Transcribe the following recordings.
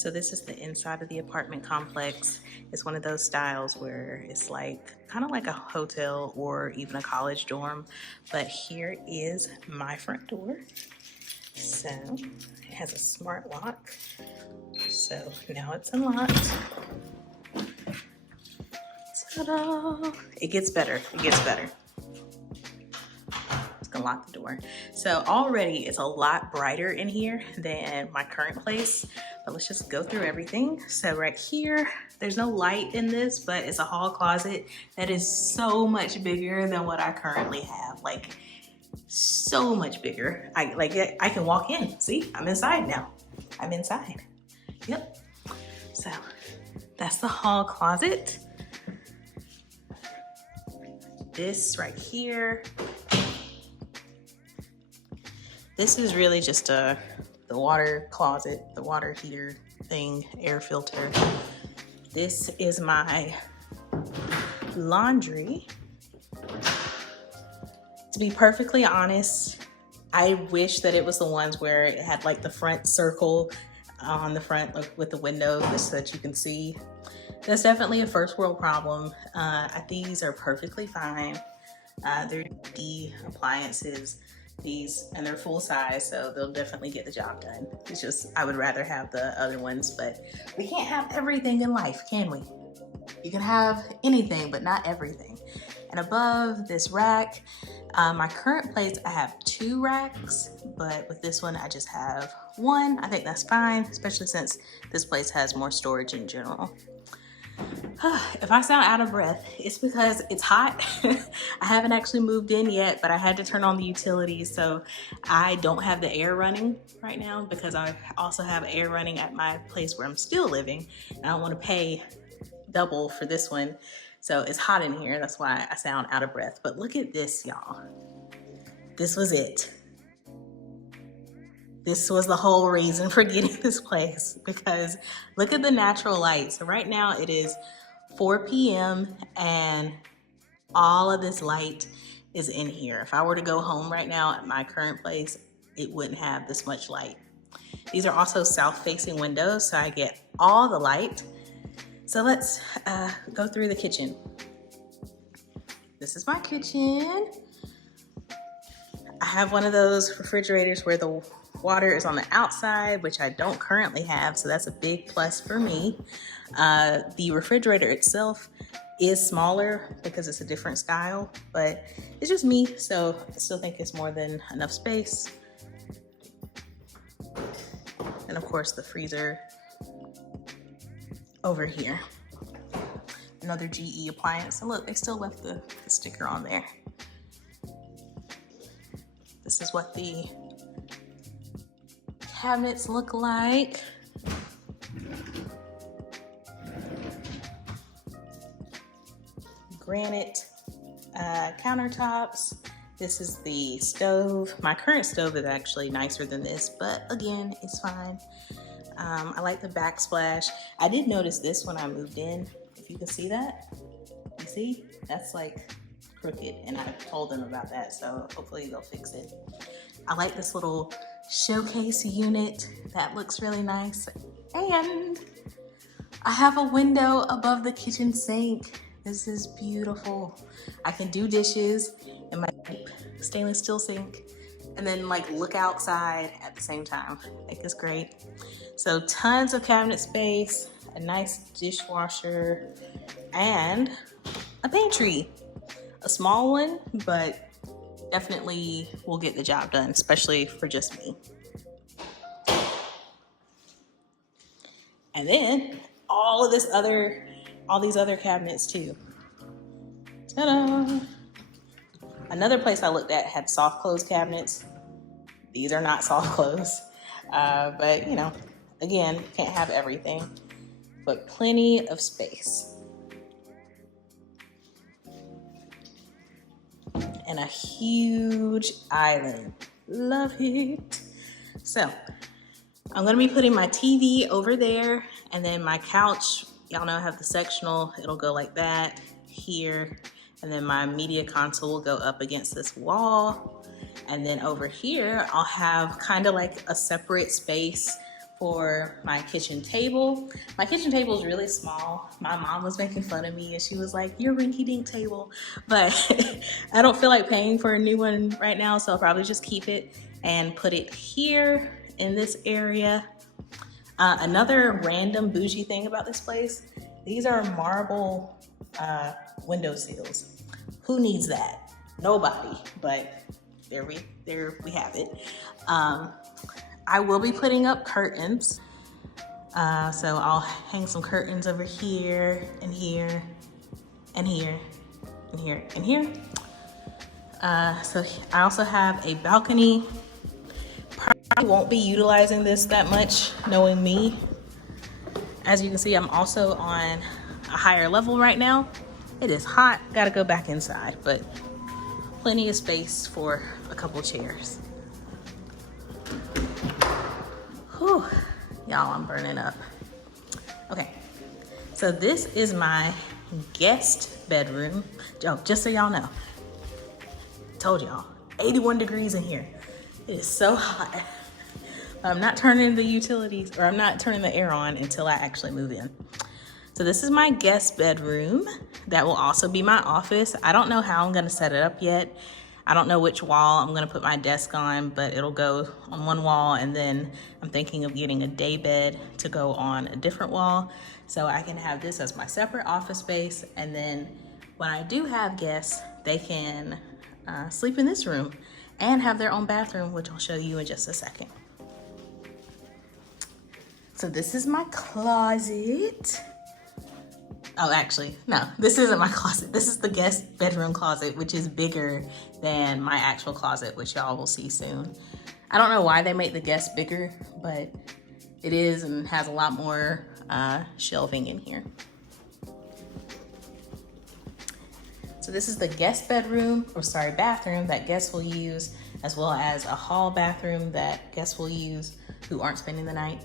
So this is the inside of the apartment complex. It's one of those styles where it's like kind of like a hotel or even a college dorm. But here is my front door. So it has a smart lock. So now it's unlocked. Ta-da! It gets better. It gets better. Gonna lock the door. So already it's a lot brighter in here than my current place, but let's just go through everything. So right here, there's no light in this, but it's a hall closet that is so much bigger than what I currently have. Like so much bigger. I can walk in. See, I'm inside now. I'm inside. Yep. So that's the hall closet. This right here, this is really just the water closet, the water heater thing, air filter. This is my laundry. To be perfectly honest, I wish that it was the ones where it had like the front circle on the front, like with the window, just so that you can see. That's definitely a first world problem. These are perfectly fine. They're the appliances. And they're full size, so they'll definitely get the job done. It's just, I would rather have the other ones, but we can't have everything in life, can we? You can have anything, but not everything. And above this rack, my current place, I have 2 racks, but with this one, I just have 1. I think that's fine, especially since this place has more storage in general. If I sound out of breath, it's because it's hot. I haven't actually moved in yet, but I had to turn on the utilities, so I don't have the air running right now because I also have air running at my place where I'm still living. I don't want to pay double for this one, so it's hot in here. That's why I sound out of breath. But look at this, y'all. This was it. This was the whole reason for getting this place, because look at the natural light. So right now it is 4 p.m. and all of this light is in here. If I were to go home right now at my current place, it wouldn't have this much light. These are also south-facing windows, so I get all the light. So let's go through the kitchen. This is my kitchen. I have one of those refrigerators where the water is on the outside, which I don't currently have, so that's a big plus for me. The refrigerator itself is smaller because it's a different style, but it's just me, so I still think it's more than enough space. And of course the freezer over here. Another GE appliance. And look, they still left the sticker on there. This is what the cabinets look like. Granite countertops. This is the stove. My current stove is actually nicer than this, but again, it's fine. I like the backsplash. I did notice this when I moved in. If you can see that, you see? That's like crooked, and I told them about that, so hopefully they'll fix it. I like this little showcase unit. That looks really nice. And I have a window above the kitchen sink. This is beautiful. I can do dishes in my stainless steel sink and then like look outside at the same time. I think it's great. So tons of cabinet space, a nice dishwasher, and a pantry. A small one, but definitely will get the job done, especially for just me. And then all these other cabinets too. Ta-da! Another place I looked at had soft close cabinets. These are not soft close, but you know, again, can't have everything, but plenty of space. And a huge island. Love it. So I'm gonna be putting my TV over there, and then my couch, y'all know I have the sectional, it'll go like that here, and then my media console will go up against this wall. And then over here, I'll have kind of like a separate space for my kitchen table. My kitchen table is really small. My mom was making fun of me and she was like, "Your rinky-dink table." But I don't feel like paying for a new one right now, so I'll probably just keep it and put it here in this area. Another random bougie thing about this place, these are marble window sills. Who needs that? Nobody, but there we have it. I will be putting up curtains. So I'll hang some curtains over here and here and here and here and here. So I also have a balcony. Probably won't be utilizing this that much, knowing me. As you can see, I'm also on a higher level right now. It is hot, gotta go back inside, but plenty of space for a couple chairs. Whew, y'all, I'm burning up. Okay, so this is my guest bedroom. Oh, just so y'all know, told y'all, 81 degrees in here. It is so hot. I'm not turning the utilities, or I'm not turning the air on until I actually move in. So this is my guest bedroom. That will also be my office. I don't know how I'm gonna set it up yet. I don't know which wall I'm gonna put my desk on, but it'll go on one wall, and then I'm thinking of getting a day bed to go on a different wall, so I can have this as my separate office space. And then when I do have guests, they can sleep in this room and have their own bathroom, which I'll show you in just a second. So this is my closet. Oh, actually, no, this isn't my closet. This is the guest bedroom closet, which is bigger than my actual closet, which y'all will see soon. I don't know why they make the guest bigger, but it is, and has a lot more shelving in here. So this is the guest bedroom, or sorry, bathroom that guests will use, as well as a hall bathroom that guests will use who aren't spending the night.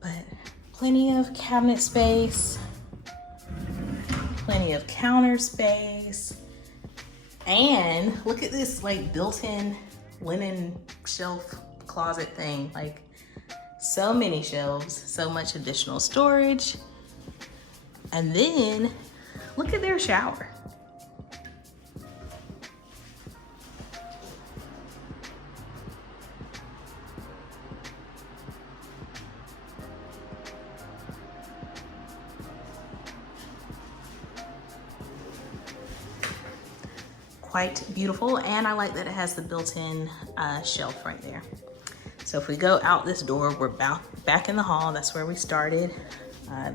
But plenty of cabinet space, plenty of counter space, and look at this like built-in linen shelf closet thing. Like, so many shelves, so much additional storage. And then look at their shower. Quite beautiful, and I like that it has the built-in shelf right there. So if we go out this door, we're back in the hall. That's where we started.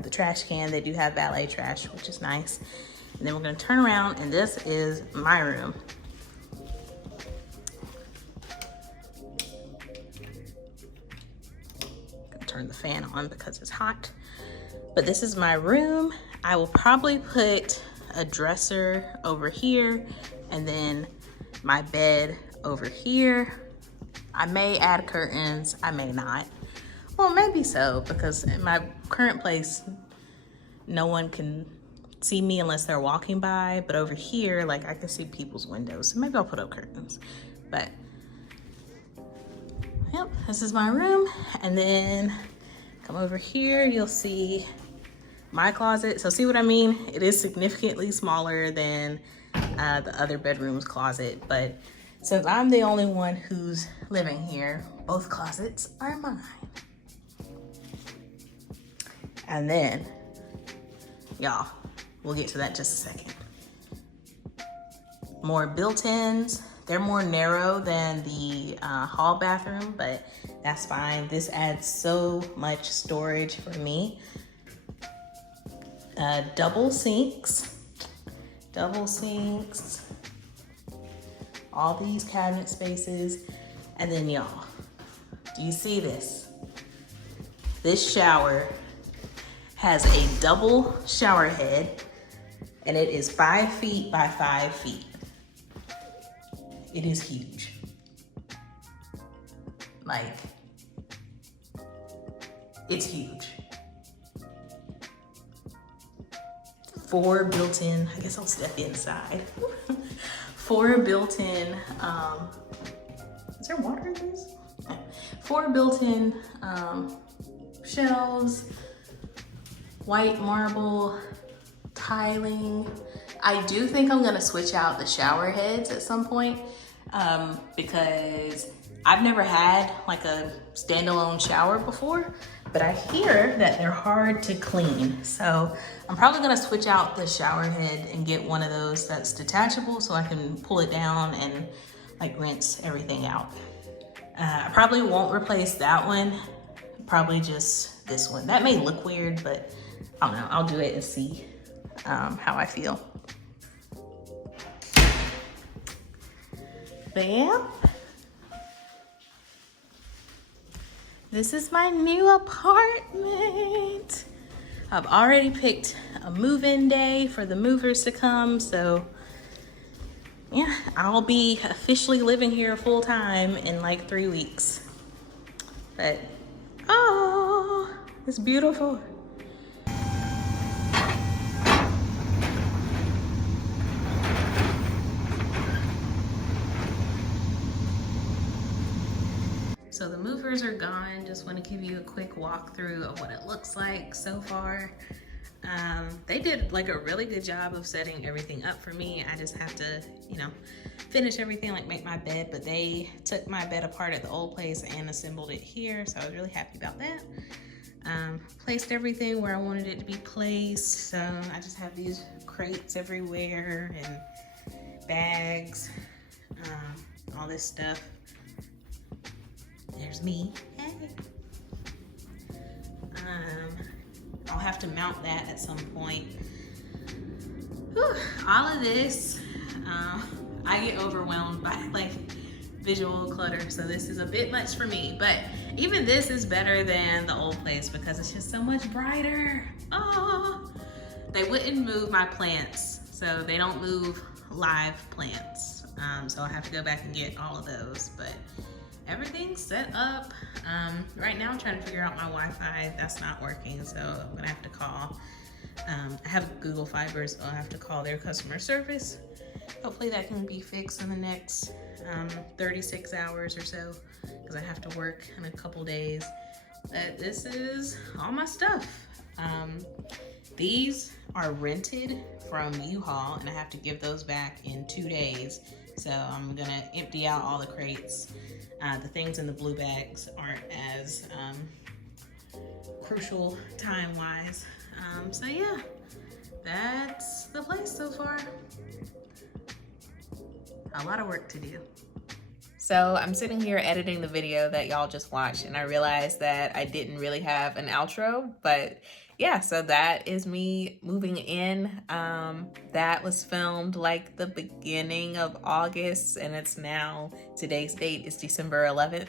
The trash can, they do have valet trash, which is nice. And then we're gonna turn around, and this is my room. Gonna turn the fan on because it's hot. But this is my room. I will probably put a dresser over here, and then my bed over here. I may add curtains, I may not. Well, maybe so, because in my current place, no one can see me unless they're walking by. But over here, like, I can see people's windows. So maybe I'll put up curtains. But, yep, this is my room. And then come over here, you'll see my closet. So see what I mean? It is significantly smaller than the other bedroom's closet, but since I'm the only one who's living here, both closets are mine. And then, y'all, we'll get to that in just a second. More built-ins. They're more narrow than the hall bathroom, but that's fine. This adds so much storage for me. Double sinks, all these cabinet spaces. And then y'all, do you see this? This shower has a double shower head, and it is 5 feet by 5 feet. It is huge. Like, it's huge. 4 built-in, I guess I'll step inside. 4 built-in, is there water in this? 4 built-in Shelves, white marble tiling. I do think I'm gonna switch out the shower heads at some point because I've never had like a standalone shower before, but I hear that they're hard to clean. So I'm probably gonna switch out the shower head and get one of those that's detachable so I can pull it down and like rinse everything out. I probably won't replace that one, probably just this one. That may look weird, but I don't know, I'll do it and see how I feel. Bam. This is my new apartment. I've already picked a move-in day for the movers to come, so yeah, I'll be officially living here full time in like 3 weeks. But, oh, it's beautiful. So the movers are gone. Just want to give you a quick walkthrough of what it looks like so far. They did like a really good job of setting everything up for me. I just have to, finish everything, like make my bed, but they took my bed apart at the old place and assembled it here. So I was really happy about that. Placed everything where I wanted it to be placed. So I just have these crates everywhere and bags, all this stuff. There's me. Hey. I'll have to mount that at some point. Whew, all of this, I get overwhelmed by like visual clutter, so this is a bit much for me, but even this is better than the old place because it's just so much brighter. Oh, they wouldn't move my plants, so they don't move live plants, so I have to go back and get all of those, but everything's set up. Right now I'm trying to figure out my Wi-Fi. That's not working, so I'm gonna have to call. I have Google Fiber, so I'll have to call their customer service. Hopefully that can be fixed in the next 36 hours or so, because I have to work in a couple days. But this is all my stuff. These are rented from U-Haul, and I have to give those back in 2 days. So I'm gonna empty out all the crates. The things in the blue bags aren't as crucial time-wise. So yeah, that's the place so far. A lot of work to do. So I'm sitting here editing the video that y'all just watched, and I realized that I didn't really have an outro, but yeah, so that is me moving in. That was filmed like the beginning of August, and it's now, today's date is December 11th.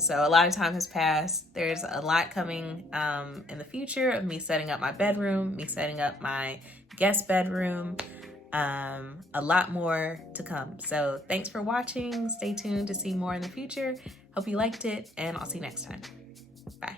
So a lot of time has passed. There's a lot coming in the future of me setting up my bedroom, me setting up my guest bedroom, a lot more to come. So thanks for watching. Stay tuned to see more in the future. Hope you liked it, and I'll see you next time. Bye.